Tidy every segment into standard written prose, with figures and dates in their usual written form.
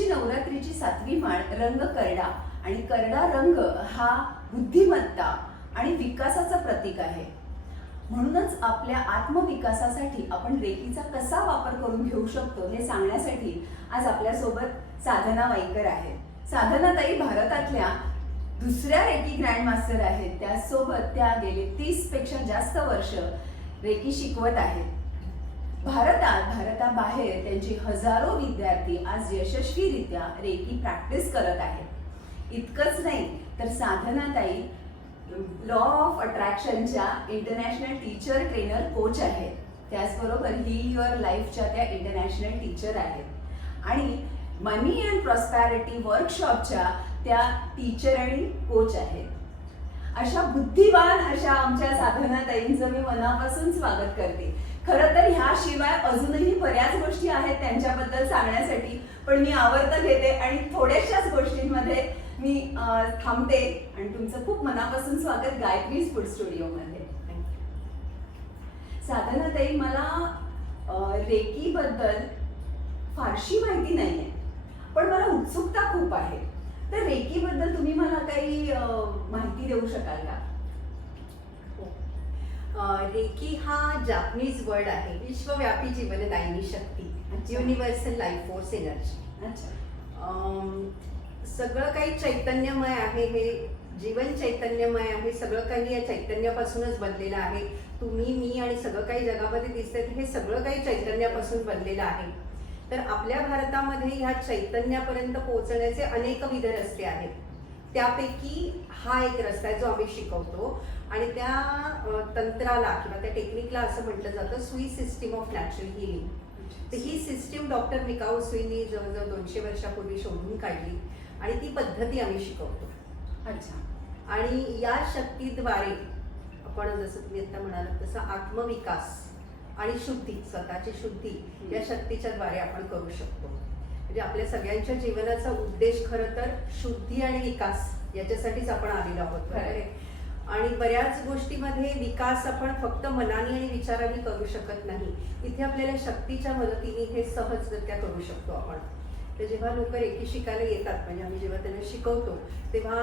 आजची नवरात्रीची 7वी माळ रंग करडा आणि करडा रंग हा बुद्धिमत्ता आणि विकासाचं प्रतीक आहे. म्हणूनच आपल्या आत्मविकासासाठी आपण रेकीचा कसा वापर करून घेऊ शकतो हे सांगण्यासाठी आज आपल्यासोबत साधना वाईकर आहेत. साधनाताई भारतातल्या दुसऱ्या रेकी ग्रँड मास्टर आहेत. त्यासोबत त्या गेले 30 पेक्षा जास्त वर्ष रेकी शिकवत आहेत. भारताबाहेर त्यांचे हजारो विद्यार्थी आज यशस्वीरित्या रेकी प्रॅक्टिस करत आहेत. इतकंच नाही तर साधनाताई लॉ ऑफ अट्रॅक्शनच्या इंटरनॅशनल टीचर ट्रेनर कोच आहेत. त्याचबरोबर हील युअर लाईफच्या त्या इंटरनॅशनल टीचर आहेत आणि मनी अँड प्रॉस्पॅरिटी वर्कशॉपच्या त्या टीचर आणि कोच आहेत. अशा बुद्धिवान अशा आमच्या साधनाताईंचं मी मनापासून स्वागत करते. खरं तर ह्याशिवाय अजूनही बऱ्याच गोष्टी आहेत त्यांच्याबद्दल सांगण्यासाठी, पण मी आवर्त घेते आणि थोड्याशाच गोष्टींमध्ये मी थांबते आणि तुमचं खूप मनापासून स्वागत गायत्री फूड स्टुडिओमध्ये. साधनाताई, मला रेकी बद्दल फारशी माहिती नाहीये, पण मला उत्सुकता खूप आहे. तर रेकी बद्दल तुम्ही मला काही माहिती देऊ शकाल का? रेकी हा जापनीज वर्ड आहे, विश्वव्यापी जीवनदायिनी शक्ती, युनिव्हर्सल लाईफ फोर्स एनर्जी. सगळं काही चैतन्यमय आहे, हे जीवन चैतन्यमय आहे. सगळं काही या चैतन्यापासूनच बनलेलं आहे. तुम्ही, मी आणि सगळं काही जगामध्ये दिसतंय हे सगळं काही चैतन्यापासून बनलेलं आहे. तर आपल्या भारतामध्ये ह्या चैतन्यापर्यंत पोहोचण्याचे अनेकविध रस्ते आहेत. त्यापैकी हा एक रस्ता आहे जो आम्ही शिकवतो आणि त्या तंत्राला किंवा त्या टेक्निकला असं म्हटलं जातं सुई सिस्टीम ऑफ नॅचरल हिलिंग. तर ही सिस्टीम डॉक्टर मिकाऊ सुईनी जवळजवळ 200 वर्षापूर्वी शोधून काढली आणि ती पद्धती आम्ही शिकवतो. अच्छा. आणि या शक्तीद्वारे आपण जसं तुम्ही आता म्हणालात तसं आत्मविकास आणि शुद्धी, स्वतःची शुद्धी या शक्तीच्या द्वारे आपण करू शकतो. म्हणजे आपल्या सगळ्यांच्या जीवनाचा उद्देश खरं तर शुद्धी आणि विकास याच्यासाठीच आपण आलेलो आहोत. बरोबर. आणि बऱ्याच गोष्टीमध्ये विकास आपण फक्त मनाने आणि विचाराने करू शकत नाही. इथे आपल्याला शक्तीच्या मदतीने हे सहजरित्या करू शकतो आपण. तर जेव्हा लोक रेकी शिकायला येतात, म्हणजे आम्ही जेव्हा त्यांना शिकवतो तेव्हा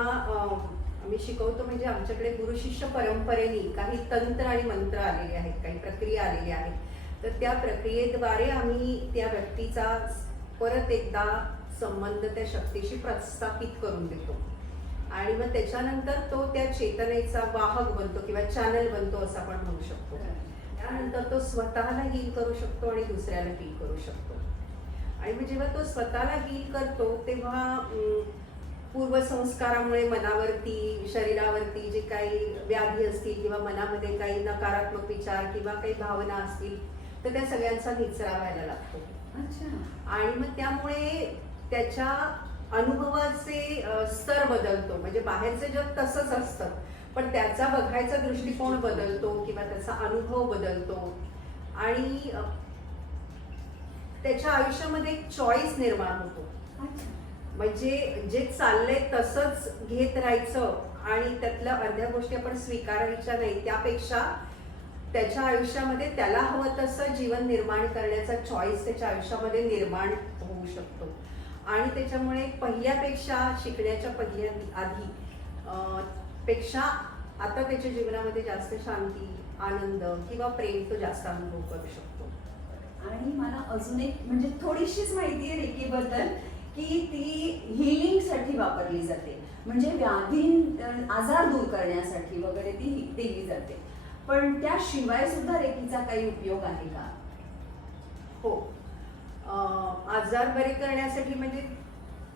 आम्ही शिकवतो म्हणजे आमच्याकडे गुरुशिष्य परंपरेने काही तंत्र आणि मंत्र आलेले आहेत, काही प्रक्रिया आलेल्या आहेत. तर त्या प्रक्रियेद्वारे आम्ही त्या व्यक्तीचा परत एकदा संबंध त्या शक्तीशी प्रस्थापित करून देतो आणि मग त्याच्यानंतर तो त्या चेतनेचा वाहक बनतो किंवा चॅनल बनतो असं आपण म्हणू शकतो. त्यानंतर तो स्वतःला हील करू शकतो आणि दुसऱ्याला हील करू शकतो. आणि मग जेव्हा तो स्वतःला हील करतो तेव्हा पूर्वसंस्कारामुळे मनावरती, शरीरावरती जे काही व्याधी असतील किंवा मनामध्ये काही नकारात्मक विचार किंवा काही भावना असतील तर त्या सगळ्यांचा निचरा व्हायला लागतो. अच्छा. आणि मग त्यामुळे त्याच्या अनुभवाचे स्तर बदलतो. म्हणजे बाहेरचं जग तसंच असतं पण त्याचा बघायचा दृष्टिकोन बदलतो किंवा त्याचा अनुभव बदलतो आणि त्याच्या आयुष्यामध्ये एक चॉईस निर्माण होतो. म्हणजे जे चाललंय तसंच घेत राहायचं आणि त्यातल्या अर्ध्या गोष्टी आपण स्वीकारायच्या नाही, त्यापेक्षा त्याच्या आयुष्यामध्ये त्याला हवं तसं जीवन निर्माण करण्याचा चॉईस त्याच्या आयुष्यामध्ये निर्माण होऊ शकतो. आणि त्याच्यामुळे पहिल्यापेक्षा शिकण्याच्या आधी पेक्षा आता त्याच्या जीवनामध्ये जास्त शांती, आनंद किंवा प्रेम तो जास्त अनुभव करू शकतो. आणि मला अजून एक म्हणजे थोडीशीच माहिती आहे रेकी बद्दल की ती हिलिंग साठी वापरली जाते, म्हणजे व्याधी आजार दूर करण्यासाठी वगैरे ती दिली जाते. पण त्याशिवाय सुद्धा रेकीचा काही उपयोग आहे का? हो. आजार बरे करण्यासाठी म्हणजे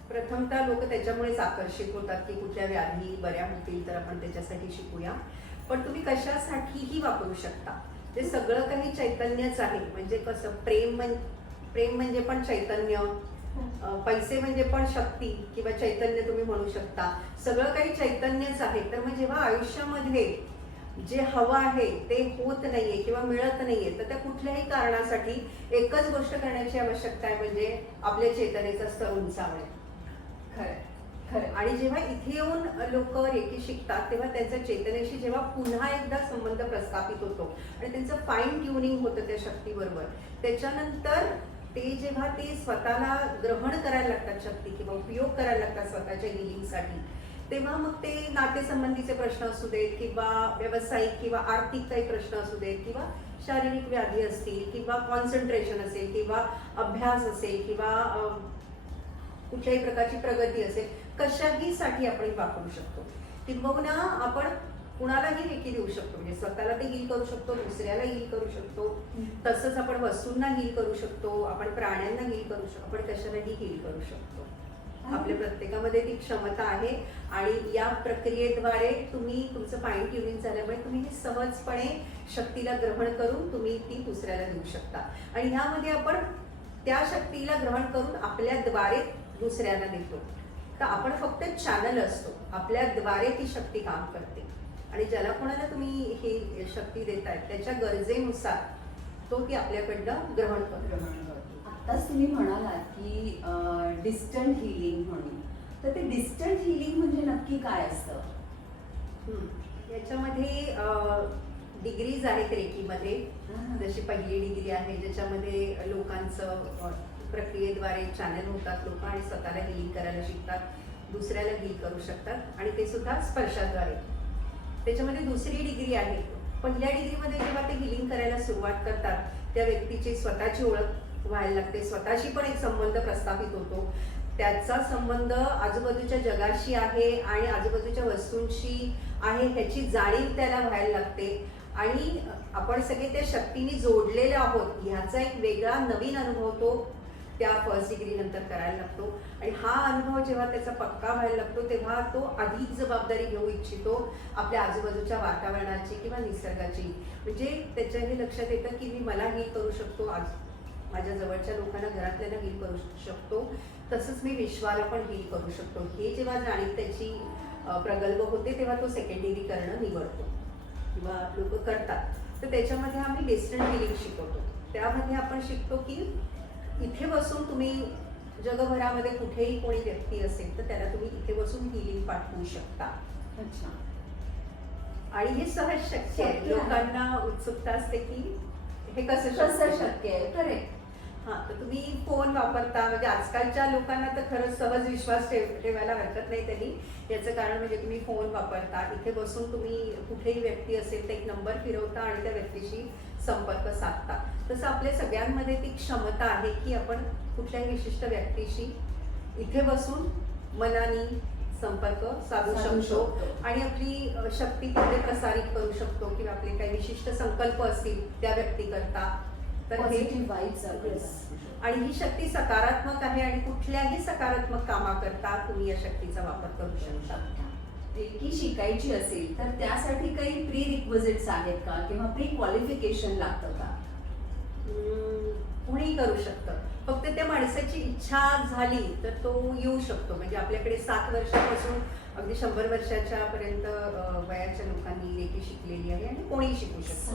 प्रथमतः लोक त्याच्यामुळेच आकर्षित होतात की कुठल्या व्याधी बऱ्या होतील तर आपण त्याच्यासाठी शिकूया. पण तुम्ही कशासाठीही वापरू शकता. ते सगळं काही चैतन्यच आहे. म्हणजे कसं प्रेम म्हणजे पण चैतन्य, पैसे म्हणजे पण शक्ती किंवा चैतन्य तुम्ही म्हणू शकता. सगळं काही चैतन्यच आहे. तर मग जेव्हा आयुष्यामध्ये जे हवं आहे ते होत नाहीये किंवा मिळत नाहीये तर त्या कुठल्याही कारणासाठी एकच गोष्ट करण्याची आवश्यकता आहे, म्हणजे आपल्या चेतनेचा स्तर उंचावणे. खरं. आणि जेव्हा इथे येऊन लोक रेकी शिकतात तेव्हा त्यांच्या चेतनेशी जेव्हा पुन्हा एकदा संबंध प्रस्थापित होतो आणि त्यांचं फाईन ट्युनिंग होतं त्या शक्तीबरोबर, त्याच्यानंतर ते जेव्हा ते स्वतःला ग्रहण करायला लागतात शक्ती किंवा उपयोग करायला लागतात स्वतःच्या हिलिंगसाठी, तेव्हा मग ते नातेसंबंधीचे प्रश्न असू देत किंवा व्यावसायिक किंवा आर्थिक काही प्रश्न असू देत किंवा शारीरिक व्याधी असतील किंवा कॉन्सन्ट्रेशन असेल किंवा अभ्यास असेल किंवा कुठल्याही प्रकारची प्रगती असेल, कशाही साठी आपण वापरू शकतो. किंबहुना आपण कुणालाही रेकी देऊ शकतो, म्हणजे स्वतःला ते हील करू शकतो, दुसऱ्याला हील करू शकतो. तसंच आपण वस्तूंना हील करू शकतो, आपण प्राण्यांना हील करू शकतो, आपण कशालाही हील करू शकतो. आपल्या प्रत्येकामध्ये ती क्षमता आहे आणि या प्रक्रियेद्वारे तुम्ही तुमचं फाईन ट्युनिंग झाल्यामुळे तुम्ही हे सहजपणे शक्तीला ग्रहण करून तुम्ही ती दुसऱ्याला देऊ शकता. आणि ह्यामध्ये आपण त्या शक्तीला ग्रहण करून आपल्याद्वारे दुसऱ्यांना देतो. तर आपण फक्त चॅनल असतो, आपल्याद्वारे ती शक्ती काम करते आणि ज्याला कोणाला तुम्ही ही शक्ती देताय त्याच्या गरजेनुसार तो ती आपल्याकडनं ग्रहण करतो. आत्ताच तुम्ही म्हणालात की डिस्टंट हिलिंग म्हणून, तर ते डिस्टंट हिलिंग म्हणजे नक्की काय असतं? याच्यामध्ये डिग्रीज आहेत रेकीमध्ये. जशी पहिली डिग्री आहे ज्याच्यामध्ये लोकांचं प्रक्रियेद्वारे चॅनल होतात लोक आणि स्वतःला हिलिंग करायला शिकतात, दुसऱ्याला हील करू शकतात आणि ते सुद्धा स्पर्शाद्वारे. त्याच्यामध्ये दुसरी डिग्री आहे. पहिल्या डिग्रीमध्ये जेव्हा ते हिलिंग करायला सुरुवात करतात त्या व्यक्तीची स्वतःची ओळख व्हायला लागते, स्वतःशी पण एक संबंध प्रस्थापित होतो, त्याचा संबंध आजूबाजूच्या जगाशी आहे आणि आजूबाजूच्या वस्तूंशी आहे ह्याची जाणीव त्याला व्हायला लागते आणि आपण सगळे त्या शक्तीने जोडलेले आहोत ह्याचा एक वेगळा नवीन अनुभव तो त्या फर्स्ट डिग्री नंतर करायला लागतो. आणि हा अनुभव जेव्हा त्याचा पक्का व्हायला लागतो तेव्हा तो अधिक जबाबदारी घेऊ इच्छितो आपल्या आजूबाजूच्या वातावरणाची किंवा निसर्गाची. म्हणजे त्याच्या हे लक्षात येतं की मी मला हील करू शकतो, आज माझ्या जवळच्या लोकांना घरातल्यांना हील करू शकतो, तसंच मी विश्वाला पण हील करू शकतो. हे जेव्हा जाणीव त्याची प्रगल्भ होते तेव्हा तो सेकंड डिग्री करणं निवडतो किंवा लोक करतात. तर त्याच्यामध्ये आम्ही डिस्टंट हिलिंग शिकवतो. त्यामध्ये आपण शिकतो की इथे बसून तुम्ही जगभरामध्ये कुठेही कोणी व्यक्ती असेल तर त्याला तुम्ही इथे बसून हिलिंग पाठवू शकता. अच्छा. आणि हे सहज शक्य आहे. लोकांना उत्सुकता असते की हे कसं शक्य आहे. करेक्ट. हा, तर तुम्ही फोन वापरता, म्हणजे आजकालच्या लोकांना तर खरंच सहज विश्वास ठेवायला हरकत नाही त्यांनी. याचं कारण म्हणजे तुम्ही फोन वापरता, इथे बसून तुम्ही कुठेही व्यक्ती असेल तर एक नंबर फिरवता आणि त्या व्यक्तीशी संपर्क साधता. तसं आपल्या सगळ्यांमध्ये ती क्षमता आहे की आपण कुठल्याही विशिष्ट व्यक्तीशी इथे बसून मनाने संपर्क साधू शकतो आणि आपली शक्ती तिथे प्रसारित करू शकतो किंवा आपले काही विशिष्ट संकल्प असतील त्या व्यक्तीकरता. तर हे आणि ही शक्ती सकारात्मक आहे आणि कुठल्याही सकारात्मक कामाकरता तुम्ही या शक्तीचा वापर करू शकता. रेकी शिकायची असेल तर त्यासाठी काही प्री रिक्विजिट्स आहेत का किंवा प्री क्वालिफिकेशन लागतं का? कोणी करू शकतं, फक्त त्या माणसाची इच्छा झाली तर तो येऊ शकतो. म्हणजे आपल्याकडे 7 वर्षापासून अगदी 100 वर्षाच्या पर्यंत वयाच्या लोकांनी रेकी शिकलेली आहे आणि कोणीही शिकू शकतो.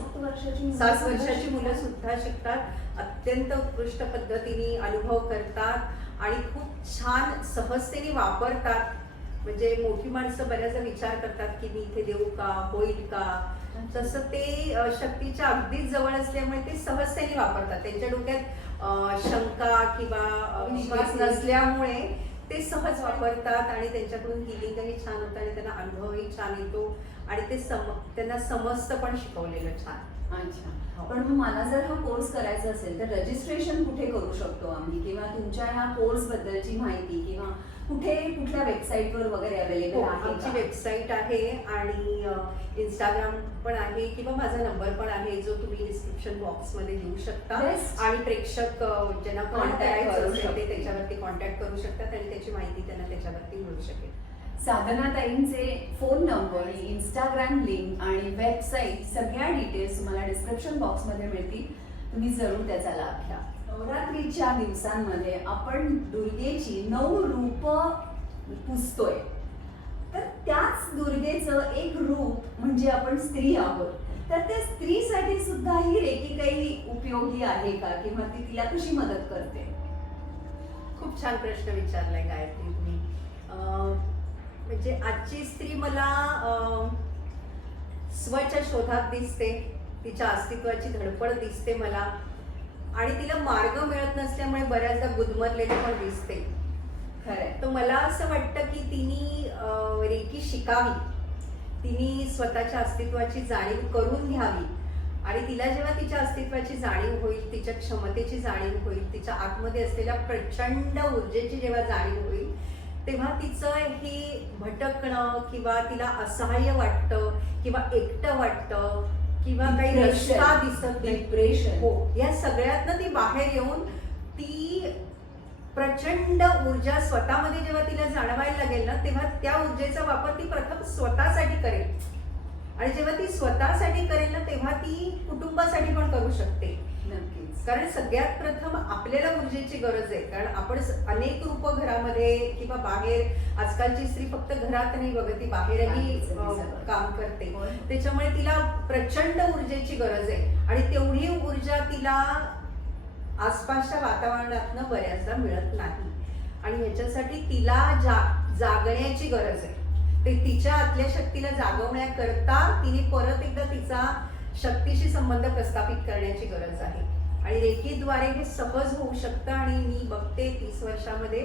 7 वर्षाची मुलं सुद्धा शिकतात, अत्यंत उत्कृष्ट पद्धतीने अनुभव करतात आणि खूप छान सहजतेने वापरतात. म्हणजे मोठी माणसं बऱ्याचदा विचार करतात की मी इथे देऊ का, होईल का, तसं ते शक्तीच्या अगदीच जवळ असल्यामुळे ते सहजतेने वापरतात. त्यांच्या डोक्यात शंका किंवा विश्वास नसल्यामुळे ते सहज वापरतात आणि त्यांच्याकडून हिलिंगही छान होतं आणि त्यांना अनुभवही छान येतो आणि ते त्यांना समजतं पण शिकवलेलं छान. अच्छा. पण मग मला जर हा कोर्स करायचा असेल तर रजिस्ट्रेशन कुठे करू शकतो आम्ही, किंवा तुमच्या ह्या कोर्स बद्दलची माहिती किंवा कुठे कुठल्या वेबसाईटवर वगैरे अवेलेबल आहे? आमची वेबसाईट आहे आणि इंस्टाग्राम पण आहे किंवा माझा नंबर पण आहे जो तुम्ही डिस्क्रिप्शन बॉक्समध्ये देऊ शकता. आणि प्रेक्षक ज्यांना कॉन्टॅक्ट करायचं असेल ते त्याच्यावरती कॉन्टॅक्ट करू शकतात आणि त्याची माहिती त्यांना त्याच्यावरती मिळू शकेल. साधनाताईंचे फोन नंबर, इंस्टाग्राम लिंक आणि वेबसाईट सगळ्या डिटेल्स तुम्हाला डिस्क्रिप्शन बॉक्समध्ये मिळतील. तुम्ही जरूर त्याचा लाभ घ्या. नवरात्रीच्या दिवसांमध्ये आपण दुर्गेची 9 रूप पुजतोय, तर त्याच दुर्गेचं एक रूप म्हणजे आपण स्त्री आहोत. तर त्या स्त्रीसाठी सुद्धा ही रेकी काही उपयोगी आहे का किंवा ती तिला कशी मदत करते? खूप छान प्रश्न विचारलाय गायत्री तुम्ही. म्हणजे आजची स्त्री मला स्वच्या शोधात दिसते, तिच्या अस्तित्वाची धडपड दिसते मला आणि तिला मार्ग मिळत नसल्यामुळे बऱ्याचदा गुदमरलेले पण दिसते. खरंय. तर मला असं वाटतं की तिने रेकी शिकावी, तिने स्वतःच्या अस्तित्वाची जाणीव करून घ्यावी आणि तिला जेव्हा तिच्या अस्तित्वाची जाणीव होईल, तिच्या क्षमतेची जाणीव होईल, तिच्या आतमध्ये असलेल्या प्रचंड ऊर्जेची जेव्हा जाणीव होईल, तेव्हा तिचं हे भटकणं किंवा तिला असहाय्य वाटतं किंवा एकटं वाटतं किंवा काही रस्ता दिसत नाही, डिप्रेशन, हो, या सगळ्यातनं ती बाहेर येऊन ती प्रचंड ऊर्जा स्वतःमध्ये जेव्हा तिला जाणवायला लागेल ना, तेव्हा त्या ऊर्जेचा वापर ती प्रथम स्वतःसाठी करेल आणि जेव्हा ती स्वतःसाठी करेल ना, तेव्हा ती कुटुंबासाठी पण करू शकते. नक्कीच. कारण सगळ्यात प्रथम आपल्याला ऊर्जेची गरज आहे. कारण आपण अनेक रूप घरामध्ये किंवा बाहेर, आजकालची स्त्री फक्त घरात नाही बघत, ती बाहेरही काम करते. त्याच्यामुळे तिला प्रचंड ऊर्जेची गरज आहे आणि तेवढी ऊर्जा तिला आसपासच्या वातावरणातनं बऱ्याचदा मिळत नाही आणि ह्याच्यासाठी तिला जागण्याची गरज आहे. ते तिच्या आतल्या शक्तीला जागवण्याकरता तिने परत एकदा तिचा शक्तीशी संबंध प्रस्थापित करण्याची गरज आहे आणि रेकीद्वारे हे सहज होऊ शकतं. आणि मी बघते 30 वर्षामध्ये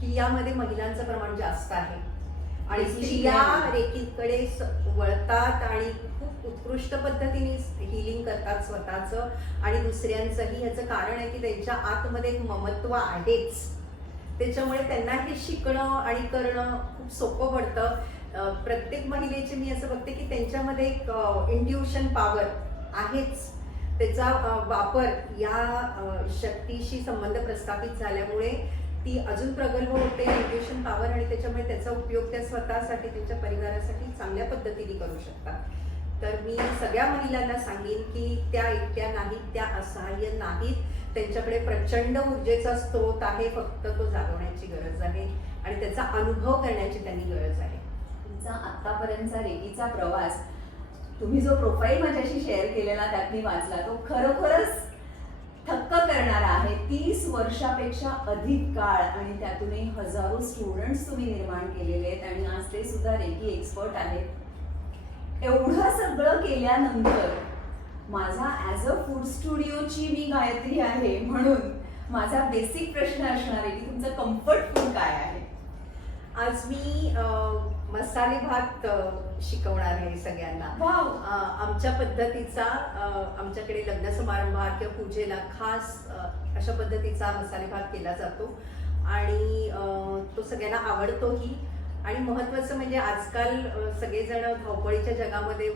की यामध्ये महिलांचं प्रमाण जास्त आहे आणि स्त्रिया रेकीकडे वळतात आणि खूप उत्कृष्ट पद्धतीने हिलिंग करतात स्वतःचं आणि दुसऱ्यांचंही. ह्याचं कारण आहे की त्यांच्या आतमध्ये एक ममत्व आहेच, त्याच्यामुळे त्यांना हे शिकणं आणि करणं खूप सोपं पडतं. प्रत्येक महिलेचे मी असं बघते की त्यांच्यामध्ये एक इंट्युशन पॉवर आहेच, त्याचा वापर या शक्तीशी संबंध प्रस्थापित झाल्यामुळे ती अजून प्रगल्भ होते इंट्युशन पॉवर आणि त्याच्यामुळे त्याचा उपयोग त्या स्वतःसाठी, त्यांच्या परिवारासाठी चांगल्या पद्धतीने करू शकतात. तर मी सगळ्या महिलांना सांगेन की त्या एकट्या नाहीत, त्या असहाय्य नाहीत, त्यांच्याकडे प्रचंड ऊर्जेचा स्रोत आहे, फक्त तो जागवण्याची गरज आहे आणि त्याचा अनुभव करण्याची त्यांनी गरज आहे. तुमचा आतापर्यंतचा रेकीचा प्रवास, तुम्ही जो प्रोफाईल माझ्याशी शेअर केलेला त्यात मी वाचला, तो खरोखरच थक्क करणारा आहे. 30 वर्षापेक्षा अधिक काळ आणि त्यातूनही हजारो स्टुडंट्स तुम्ही निर्माण केलेले आहेत आणि आज ते सुद्धा रेकी एक्सपर्ट आहेत. एवढं सगळं केल्यानंतर माझा ॲज अ फूड स्टुडिओची मी गायत्री आहे म्हणून माझा बेसिक प्रश्न असणार आहे की तुमचं कम्फर्ट फूड काय आहे? आज मी मसाले भात शिकवणार आहे सगळ्यांना. वाव. आमच्या पद्धतीचा, आमच्याकडे लग्न समारंभात किंवा पूजेला खास अशा पद्धतीचा मसाले भात केला जातो आणि तो सगळ्यांना आवडतोही. आणि महत्त्वाचं म्हणजे आजकाल सगळेजण धावपळीच्या जगामध्ये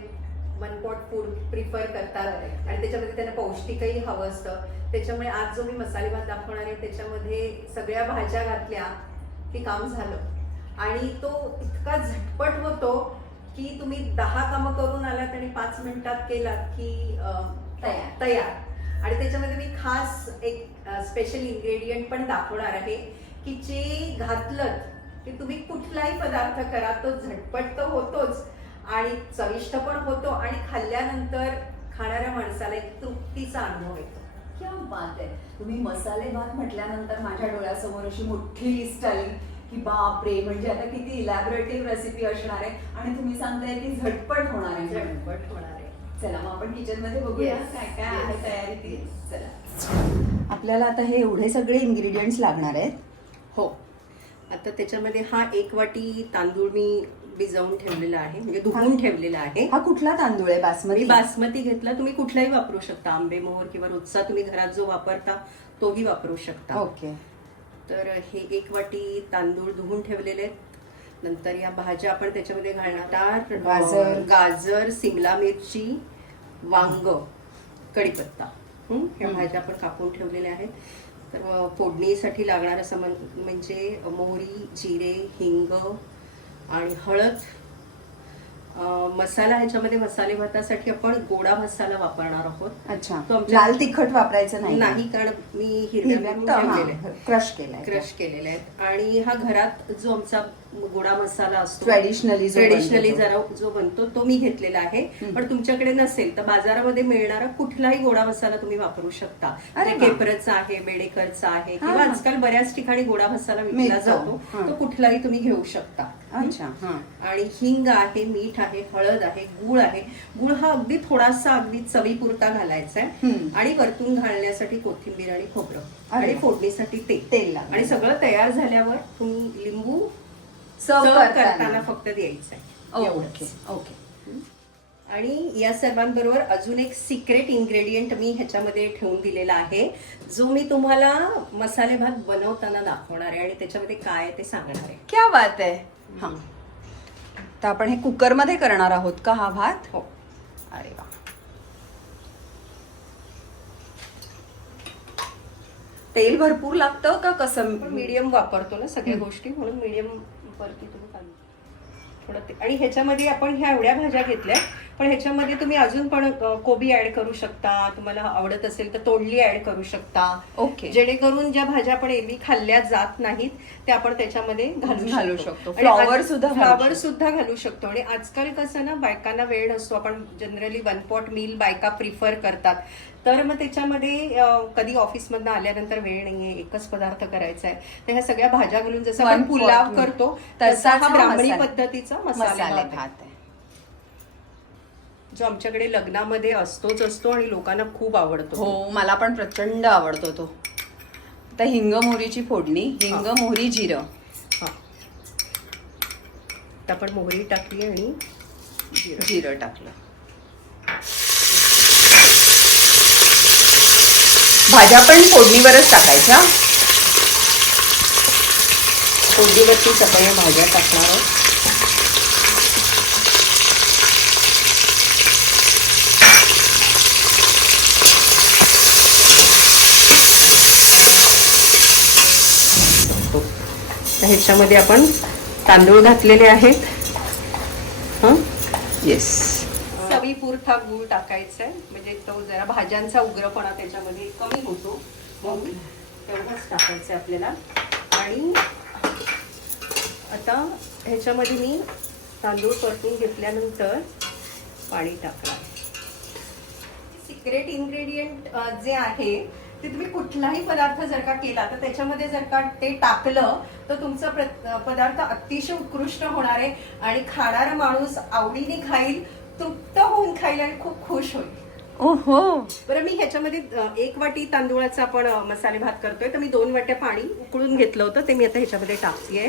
वन पॉट फूड प्रिफर करतात आणि त्याच्यामध्ये त्यांना पौष्टिकही हवं असतं. त्याच्यामुळे आज जो मी मसाले भात दाखवणार आहे त्याच्यामध्ये सगळ्या भाज्या घातल्या की काम झालं आणि तो इतका झटपट होतो की तुम्ही 10 कामं करून आलात आणि 5 मिनिटात केलात की तयार. आणि त्याच्यामध्ये मी खास एक स्पेशल इन्ग्रेडियंट पण दाखवणार आहे की जे घातलं की तुम्ही कुठलाही पदार्थ करा तो झटपट तर होतोच आणि चविष्ट पण होतो आणि खाल्ल्यानंतर खाणाऱ्या माणसाला एक तृप्तीचा अनुभव येतो. क्या बात आहे. तुम्ही मसाले भात म्हटल्यानंतर माझ्या डोळ्यासमोर अशी मोठी लिस्ट आली की बापरे, म्हणजे आता किती इलॅबोरेटिव्ह रेसिपी असणार आहे आणि तुम्ही सांगताय की झटपट होणार आहे. झटपट होणार आहे. चला मग आपण किचन मध्ये बघूया काय काय आहे तयारी ती. चला, आपल्याला आता हे एवढे सगळे इन्ग्रेडियंट्स लागणार आहेत. हो. आता त्याच्यामध्ये हा 1 वाटी तांदूळ मी भिजवून ठेवलेला आहे, म्हणजे धुवून ठेवलेला आहे. हा कुठला तांदूळ आहे? बासमती? बासमती घेतला, तुम्ही कुठलाही वापरू शकता, आंबे मोहर किंवा रोजचा तुम्ही घरात जो वापरता तोही वापरू शकता. ओके. तर हे 1 वाटी तांदूळ धुवून ठेवलेले आहेत. नंतर या भाज्या आपण त्याच्यामध्ये घालणार. गाजर, सिमला मिरची, वांग, कढीपत्ता, ह्या भाज्या आपण कापून ठेवलेल्या आहेत. तर फोडणीसाठी लागणार असं म्हणजे मोहरी, जिरे, हिंग आणि हळद. मसाला, ह्याच्यामध्ये मसाले भातासाठी आपण गोडा मसाला वापरणार आहोत. अच्छा. लाल तिखट वापरायचं नाही, कारण मी हिरव्या क्रश केलेले आहेत. आणि हा घरात जो आमचा गोडा मसाला असतो ट्रेडिशनली जरा जो बनतो तो मी घेतलेला आहे. पण तुमच्याकडे नसेल तर बाजारामध्ये मिळणारा कुठलाही गोडा मसाला तुम्ही वापरू शकता. केपरचा आहे, बेडेकरचा आहे, किंवा आजकाल बऱ्याच ठिकाणी गोडा मसाला विकला जातो, तो कुठलाही तुम्ही घेऊ शकता. अच्छा. आणि हिंग आहे, मीठ आहे, हळद आहे, गुळ आहे. गुळ हा अगदी थोडासा अगदी चवीपुरता घालायचा आहे. आणि वरतून घालण्यासाठी कोथिंबीर आणि खोबरं आणि फोडणीसाठी तेल. आणि सगळं तयार झाल्यावर तुम्ही लिंबू सर्व करताना फक्त द्यायचं आहे. ओके. आणि या सर्वांबरोबर अजून एक सिक्रेट इन्ग्रेडियंट मी ह्याच्यामध्ये ठेवून दिलेला आहे, जो मी तुम्हाला मसाले भात बनवताना दाखवणार आहे आणि त्याच्यामध्ये काय आहे ते सांगणार आहे. क्या बात आहे. हा, तर आपण हे कुकर मध्ये करणार आहोत का हा भात? हो. अरे वा. तेल भरपूर लागतं का कसं? मीडियम वापरतो ना सगळ्या गोष्टी, म्हणून मीडियम वरती तुम्ही थोडं आणि ह्याच्यामध्ये आपण ह्या एवढ्या भाज्या घेतल्या, पण ह्याच्यामध्ये तुम्ही अजून पण कोबी ऍड करू शकता. तुम्हाला आवडत असेल तर तोंडली ऍड करू शकता. ओके. जेणेकरून ज्या भाज्या आपण एरवी खाल्ल्या जात नाहीत त्या आपण त्याच्यामध्ये घालू शकतो. फ्लॉवर सुद्धा घालू शकतो. आणि आजकाल कसं ना, बायकांना वेळ नसतो. आपण जनरली 1 पॉट मील बायका प्रिफर करतात. तर मग त्याच्यामध्ये कधी ऑफिसमधनं आल्यानंतर वेळ नाहीये, एकच पदार्थ करायचा आहे, तर ह्या सगळ्या भाज्या घालून जसं आपण पुलाव करतो तसा हा ब्राह्मणी पद्धतीचा मसाले भात आहे, जो आमच्याकडे लग्नामध्ये असतो आणि लोकांना खूप आवडतो. हो, मला पण प्रचंड आवडतो तो. आता हिंग मोहरीची फोडणी, हिंग मोहरी जिरं. आता आपण मोहरी टाकली आणि जिरं टाकलं. भाज्या पण फोडणीवरच टाकायच्या. फोडणीवरती सगळ्या भाज्या टाकणार आहोत. ह्याच्यामध्ये आपण तांदूळ घातलेले आहेत. येस. चवीपुरता गूळ टाकायचा आहे, म्हणजे तो जरा भाज्यांचा उग्रपणा त्याच्यामध्ये कमी होतो, म्हणून तेवढंच टाकायचं आहे आपल्याला. आणि आता ह्याच्यामध्ये मी तांदूळ परतून घेतल्यानंतर पाणी टाकणार. सिक्रेट इन्ग्रेडियंट जे आहे ते तुम्ही कुठलाही पदार्थ जर का केला तर त्याच्यामध्ये जर का ते टाकलं तर तुमचा पदार्थ अतिशय उत्कृष्ट होणार आहे आणि खाणारा माणूस आवडीने खाईल, तृप्त होऊन खाईल आणि खूप खुश होईल. ओहो. बरं, मी ह्याच्यामध्ये 1 वाटी तांदूळाचा आपण मसाले भात करतोय, तर मी 2 वाट्या पाणी उकळून घेतलं होतं, ते मी आता ह्याच्यामध्ये टाकतेय.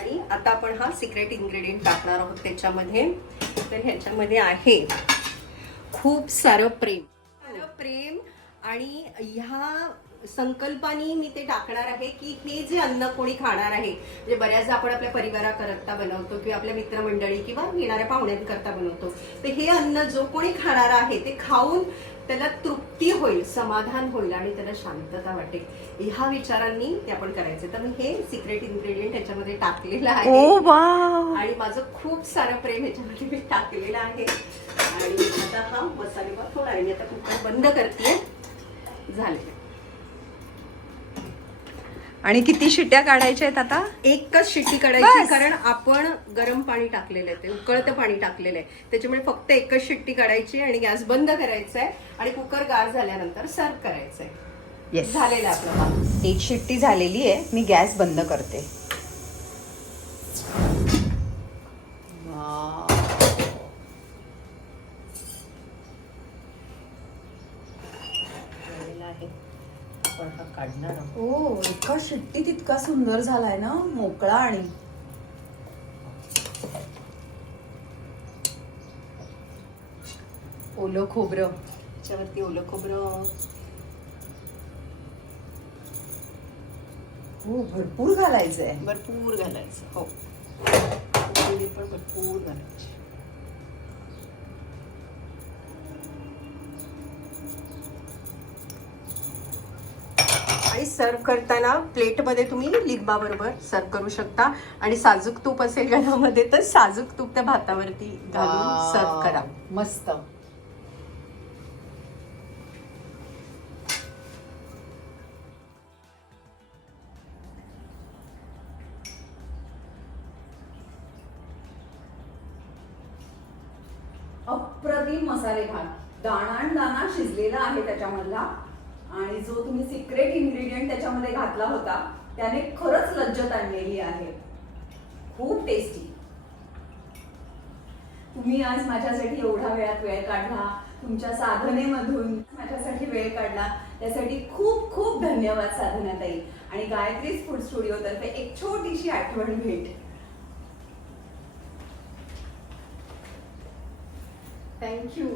आणि आता आपण हा सिक्रेट इन्ग्रेडियंट टाकणार आहोत त्याच्यामध्ये. तर ह्याच्यामध्ये आहे खूप सारं प्रेम आणि ह्या संकल्पाने मी ते टाकणार आहे की हे जे अन्न कोणी खाणार आहे, म्हणजे बऱ्याचदा आपण आपल्या परिवाराकरता बनवतो किंवा आपल्या मित्रमंडळी किंवा येणाऱ्या पाहुण्यांकरता बनवतो, तर हे अन्न जो कोणी खाणार आहे ते खाऊन त्याला तृप्ती होईल, समाधान होईल आणि त्याला शांतता वाटेल, ह्या विचारांनी ते आपण करायचं. तर मी हे सिक्रेट इन्ग्रेडियंट ह्याच्यामध्ये टाकलेलं आहे आणि माझं खूप सारं प्रेम ह्याच्यामध्ये मी टाकलेलं आहे. आणि आता हा मसाले भात थोडा आहे, मी आता कुकर बंद करते. झाले. आणि किती शिट्ट्या काढायच्या आहेत आता? एकच शिट्टी काढायची, कारण आपण गरम पाणी टाकलेलं आहे, ते उकळतं पाणी टाकलेलं आहे, त्याच्यामुळे फक्त एकच शिट्टी काढायची आणि गॅस बंद करायचा आहे आणि कुकर गार झाल्यानंतर सर्व करायचंय. येस, झालेलं आहे आपलं भात. 1 शिट्टी झालेली आहे, मी गॅस बंद करते. काढणार. हो, एका शिट्टीत इतका सुंदर झालाय ना, मोकळा. आणि ओलं खोबरं, त्याच्यावरती ओलं खोबरं हो भरपूर घालायचंय. भरपूर घालायचं. हो, पण भरपूर घालायची. आणि सर्व करताना प्लेटमध्ये तुम्ही लिंबाबरोबर सर्व करू शकता. आणि साजूक तूप असेल घरामध्ये तर साजूक तूप त्या भातावरती घालून सर्व करा. मस्त. अप्रतिम मसाले भात, दाणा दाणा शिजलेला आहे त्याच्यामधला, आणि जो तुम्ही सिक्रेट इन्ग्रेडियंट त्याच्यामध्ये घातला होता त्याने खरंच लज्जत आणलेली आहे. खूप टेस्टी. तुम्ही आज माझ्यासाठी एवढा वेळ काढला, तुमच्या साधनेमधून माझ्यासाठी वेळ काढला, त्यासाठी खूप खूप धन्यवाद साधनाताई. आणि गायत्रीज फूड स्टुडिओ तर्फे एक छोटीशी आठवण भेट. थँक्यू.